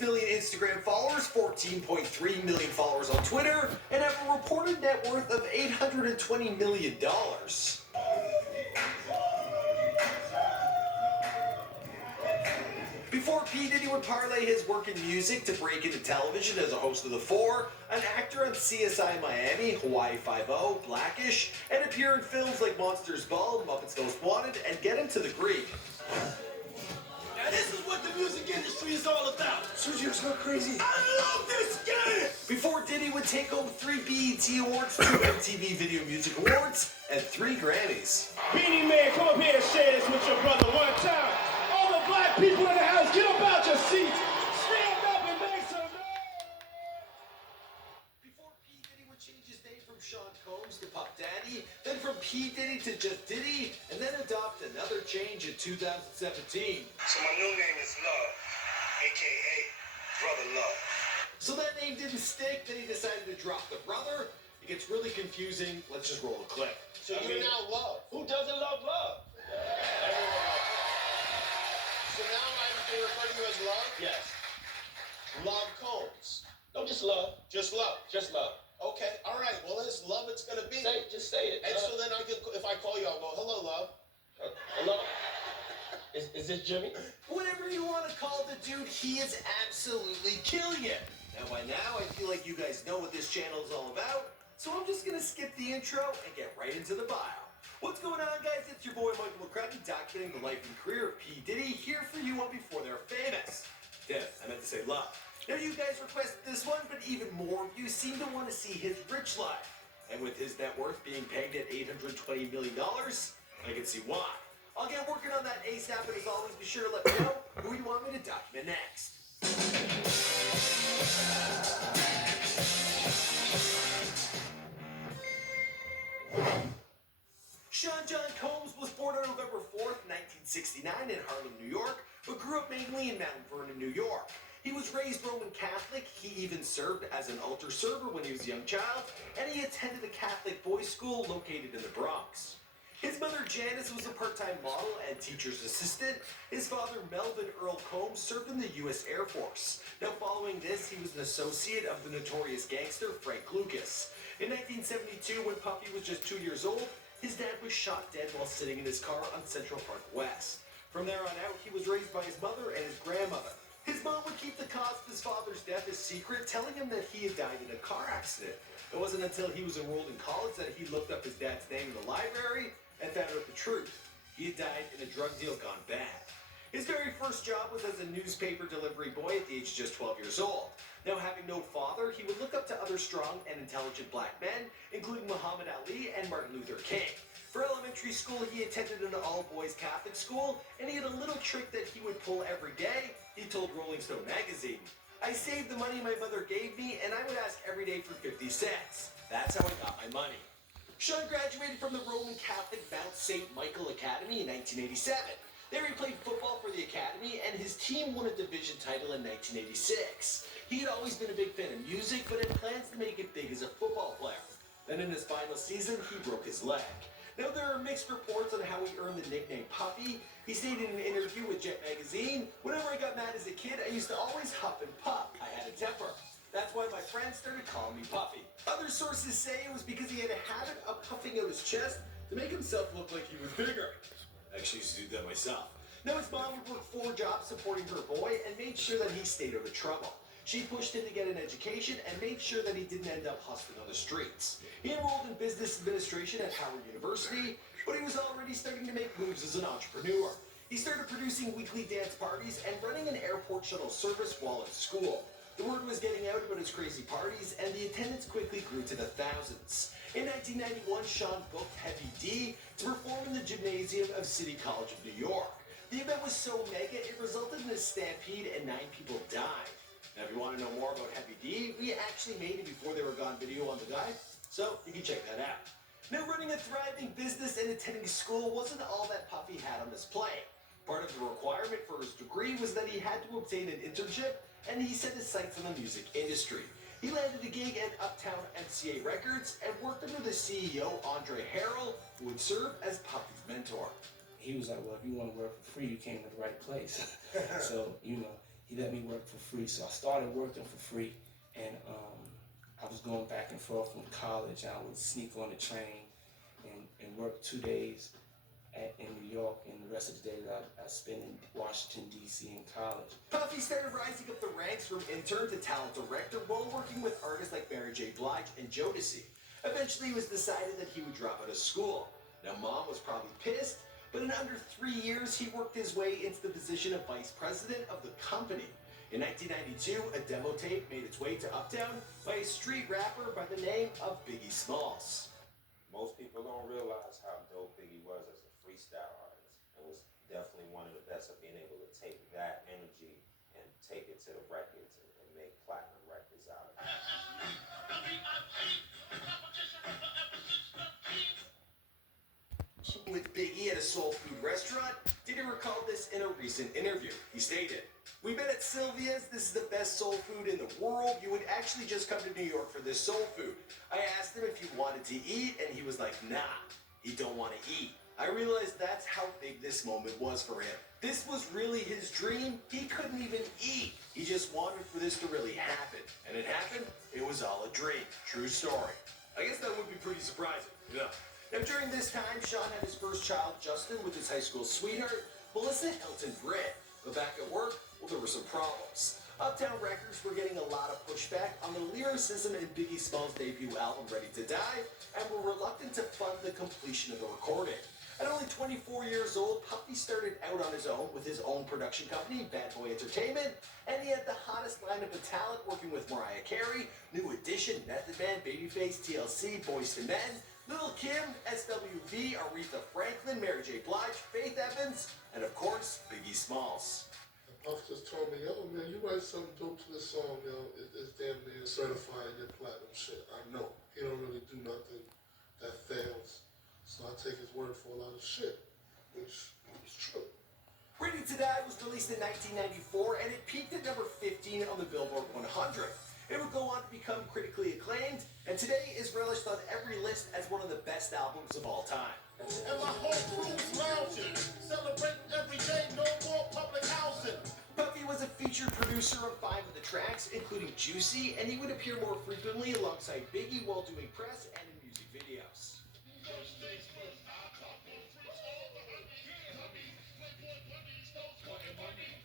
million Instagram followers, 14.3 million followers on Twitter, and have a reported net worth of $820 million. Before P. Diddy would parlay his work in music to break into television as a host of The Four, an actor on CSI Miami, Hawaii Five-0, Blackish, and appear in films like Monsters Ball, Muppets Most Wanted, and Get Him to the Greek. Now this is what the music industry is all about. Sergio's not crazy. I love this game! Before Diddy would take home 3 BET Awards, 2 MTV Video Music Awards, and 3 Grammys. Beanie Man, come up here and share this with your brother one time. All the black people in the house, get up out your seats. Stand up and make some noise. Before P. Diddy would change his name from Sean Combs to Puff Daddy, then from P. Diddy to just Diddy, and then adopt another change in 2017. So my new name is Love, a.k.a. Brotha Love. So that name didn't stick, then he decided to drop the brother. It gets really confusing. Let's just roll a clip. So you're now Love. Who doesn't love love? Everyone. So now I can refer to you as Love? Yes. Love Combs. No, just love. Just love. Just love. Okay, all right. Well, it's love it's going to be. Just say it. And so then I can, if I call you, I'll go, hello, love. Hello? Is this Jimmy? Whatever you want to call the dude, he is absolutely killing it. By now, I feel like you guys know what this channel is all about, so I'm just going to skip the intro and get right into the bio. What's going on, guys? It's your boy, Michael McCrudden, documenting the life and career of P. Diddy, here for you on Before They're Famous. I meant to say love. Now, you guys requested this one, but even more of you seem to want to see his rich life. And with his net worth being pegged at $820 million, I can see why. I'll get working on that ASAP, and as always, be sure to let me know who you want me to document next. Sean John Combs was born on November 4th, 1969 in Harlem, New York, but grew up mainly in Mount Vernon, New York. He was raised Roman Catholic, he even served as an altar server when he was a young child, and he attended a Catholic boys' school located in the Bronx. His mother Janice was a part-time model and teacher's assistant. His father Melvin Earl Combs served in the U.S. Air Force. Now following this, he was an associate of the notorious gangster Frank Lucas. In 1972, when Puffy was just 2 years old, his dad was shot dead while sitting in his car on Central Park West. From there on out, he was raised by his mother and his grandmother. His mom would keep the cause of his father's death a secret, telling him that he had died in a car accident. It wasn't until he was enrolled in college that he looked up his dad's name in the library and found out the truth. He had died in a drug deal gone bad. His very first job was as a newspaper delivery boy at the age of just 12 years old. Now, having no father, he would look up to other strong and intelligent black men, including Muhammad Ali and Martin Luther King. For elementary school, he attended an all-boys Catholic school, and he had a little trick that he would pull every day. He told Rolling Stone magazine, "I saved the money my mother gave me, and I would ask every day for 50 cents. That's how I got my money." Sean graduated from the Roman Catholic Mount St. Michael Academy in 1987. There he played football for the academy, and his team won a division title in 1986. He had always been a big fan of music, but had plans to make it big as a football player. Then in his final season, he broke his leg. Now, there are mixed reports on how he earned the nickname Puffy. He stated in an interview with Jet Magazine, "Whenever I got mad as a kid, I used to always huff and puff. I had a temper. That's why my friends started calling me Puffy." Other sources say it was because he had a habit of puffing out his chest to make himself look like he was bigger. I actually used to do that myself. Now, his mom would work 4 jobs supporting her boy and made sure that he stayed out of trouble. She pushed him to get an education and made sure that he didn't end up hustling on the streets. He enrolled in business administration at Howard University, but he was already starting to make moves as an entrepreneur. He started producing weekly dance parties and running an airport shuttle service while in school. The word was getting out about his crazy parties, and the attendance quickly grew to the thousands. In 1991, Sean booked Heavy D to perform in the gymnasium of City College of New York. The event was so mega, it resulted in a stampede and 9 people died. Now, if you want to know more about Heavy D, we actually made a Before They Were Gone video on the guy, so you can check that out. Now, running a thriving business and attending school wasn't all that Puffy had on his plate. Part of the requirement for his degree was that he had to obtain an internship, and he set his sights on the music industry. He landed a gig at Uptown MCA Records and worked under the CEO, Andre Harrell, who would serve as Puffy's mentor. He was like, well, if you want to work for free, you came to the right place. So, he let me work for free. So I started working for free, and I was going back and forth from college. I would sneak on the train and work 2 days in New York, and the rest of the day that I spent in Washington, D.C. in college. Puffy started rising up the ranks from intern to talent director while working with artists like Mary J. Blige and Jodeci. Eventually, it was decided that he would drop out of school. Now, Mom was probably pissed, but in under 3 years, he worked his way into the position of vice president of the company. In 1992, a demo tape made its way to Uptown by a street rapper by the name of Biggie Smalls. Most people don't realize how dope Biggie was as a freestyle artist, and was definitely one of the best at being able to take that energy and take it to the records and make platinum records out of it. With Biggie at a soul food restaurant, Diddy recalled this in a recent interview. He stated, "We met at Sylvia's. This is the best soul food in the world. You would actually just come to New York for this soul food. I asked him if he wanted to eat, and he was like, nah, he don't want to eat. I realized that's how big this moment was for him. This was really his dream. He couldn't even eat. He just wanted for this to really happen. And it happened. It was all a dream. True story." I guess that would be pretty surprising. Yeah. Now, during this time, Sean had his first child, Justin, with his high school sweetheart, Melissa Hilton Britt. But back at work, well, there were some problems. Uptown Records were getting a lot of pushback on the lyricism in Biggie Smalls' debut album, Ready to Die, and were reluctant to fund the completion of the recording. At only 24 years old, Puffy started out on his own with his own production company, Bad Boy Entertainment, and he had the hottest lineup of talent working with Mariah Carey, New Edition, Method Man, Babyface, TLC, Boyz II Men, Lil' Kim, SWV, Aretha Franklin, Mary J. Blige, Faith Evans, and of course, Biggie Smalls. Puff just told me, yo, man, you write something dope to this song, yo, it's damn near certifying your platinum shit. I know. He don't really do nothing that fails. So I take his word for a lot of shit, which is true. Ready to Die was released in 1994, and it peaked at number 15 on the Billboard 100. It would go on to become critically acclaimed, and today is relished on every list as one of the best albums of all time. And my whole crew's lounging, celebrating every day, no more public housing. Puffy was a featured producer on 5 of the tracks, including Juicy, and he would appear more frequently alongside Biggie while doing press and in music videos.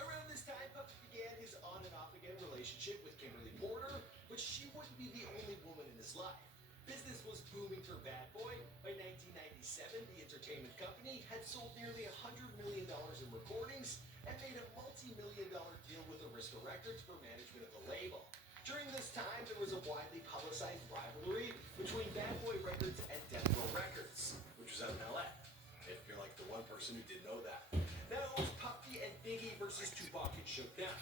Around this time, Puffy began his on and off again relationship with Kimberly Porter, but she wouldn't be the only woman in his life. Business was booming for Bad Boy. By 1997, the entertainment company had sold nearly $100 million in recordings and made a multi-million-dollar deal with Arista Records for management of the label. During this time, there was a widely publicized rivalry between Bad Boy Records and Death Row Records, which was out in LA. If you're like the one person who didn't know that. Now it was Puffy and Biggie versus Tupac and Shook Down.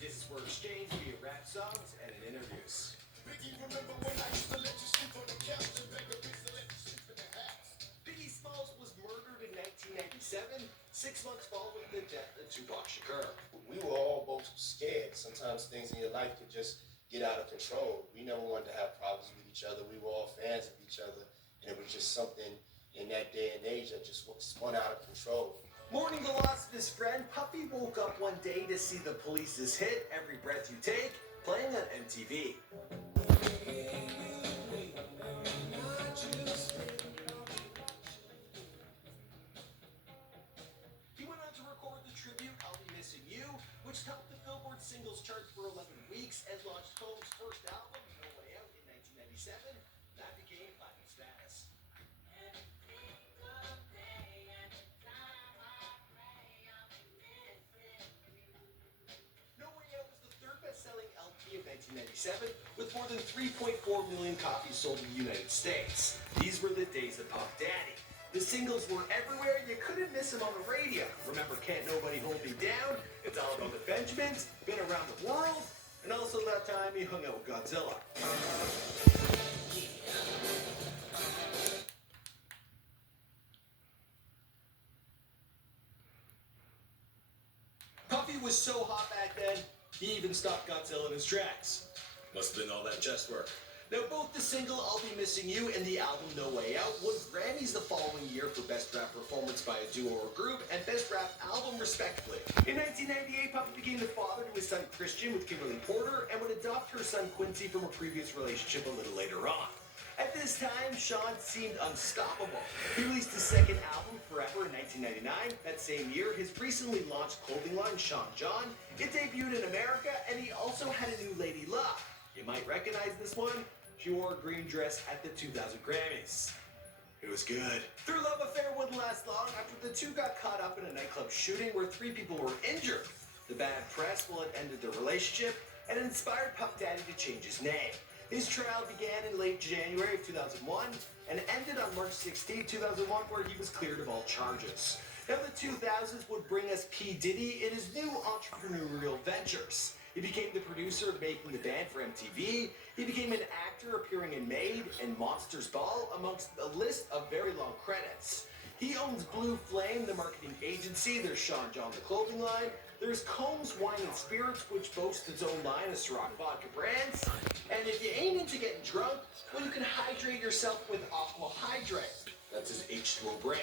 Discs were exchanged via rap songs and in interviews. Biggie, remember when I used to let you sleep on the couch and beg a bitch to let you sleep in the house? Biggie Smalls was murdered in 1997, 6 months following the death of Tupac Shakur. We were all both scared. Sometimes things in your life could just get out of control. We never wanted to have problems with each other. We were all fans of each other, and it was just something in that day and age that just spun out of control. Mourning the loss of his friend, Puffy woke up one day to see the Police's hit, Every Breath You Take, playing on MTV. He went on to record the tribute, I'll Be Missing You, which topped the Billboard singles chart for 11 weeks and launched Combs' first album, No Way Out, in 1997. That became platinum status. No Way Out was the third best-selling LP of 1997, with more than 3.4 million copies sold in the United States. These were the days of Puff Daddy. The singles were everywhere, and you couldn't miss them on the radio. Remember Can't Nobody Hold Me Down? It's All About the Benjamins, Been Around the World, and also that time he hung out with Godzilla. Puffy was so hot back then, he even stopped Godzilla in his tracks. Must have been all that chest work. Now, both the single I'll Be Missing You and the album No Way Out won Grammys the following year for Best Rap Performance by a Duo or Group and Best Rap Album, respectively. In 1998, Puffy became the father to his son Christian with Kimberly Porter and would adopt her son Quincy from a previous relationship a little later on. At this time, Sean seemed unstoppable. He released his second album, Forever, in 1999. That same year, his recently launched clothing line, Sean John, it debuted in America, and he also had a new lady love. You might recognize this one. She wore a green dress at the 2000 Grammys. It was good. Their love affair wouldn't last long after the two got caught up in a nightclub shooting where 3 people were injured. The bad press it ended their relationship, and it inspired Puff Daddy to change his name. His trial began in late January of 2001 and ended on March 16, 2001, where he was cleared of all charges. Now, the 2000s would bring us P. Diddy in his new entrepreneurial ventures. He became the producer of Making the Band for MTV. He became an actor appearing in Made and Monsters Ball, amongst a list of very long credits. He owns Blue Flame, the marketing agency. There's Sean John, the clothing line. There's Combs Wine and Spirits, which boasts its own line of Ciroc vodka brands. And if you ain't into getting drunk, well, you can hydrate yourself with Aqua Hydrate. That's his H2O brand.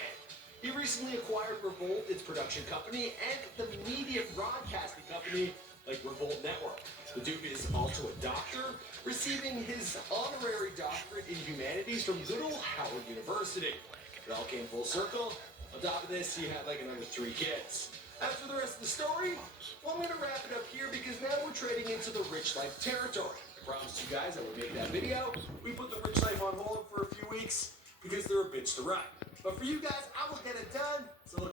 He recently acquired Revolt, its production company, and the media broadcasting company like Revolt Network. The dude is also a doctor, receiving his honorary doctorate in humanities from good old Howard University. It all came full circle. On top of this, he had like another 3 kids. As for the rest of the story, well, I'm going to wrap it up here because now we're trading into the rich life territory. I promised you guys I would make that video. We put the rich life on hold for a few weeks because they're a bitch to run. But for you guys, I will get it done. So look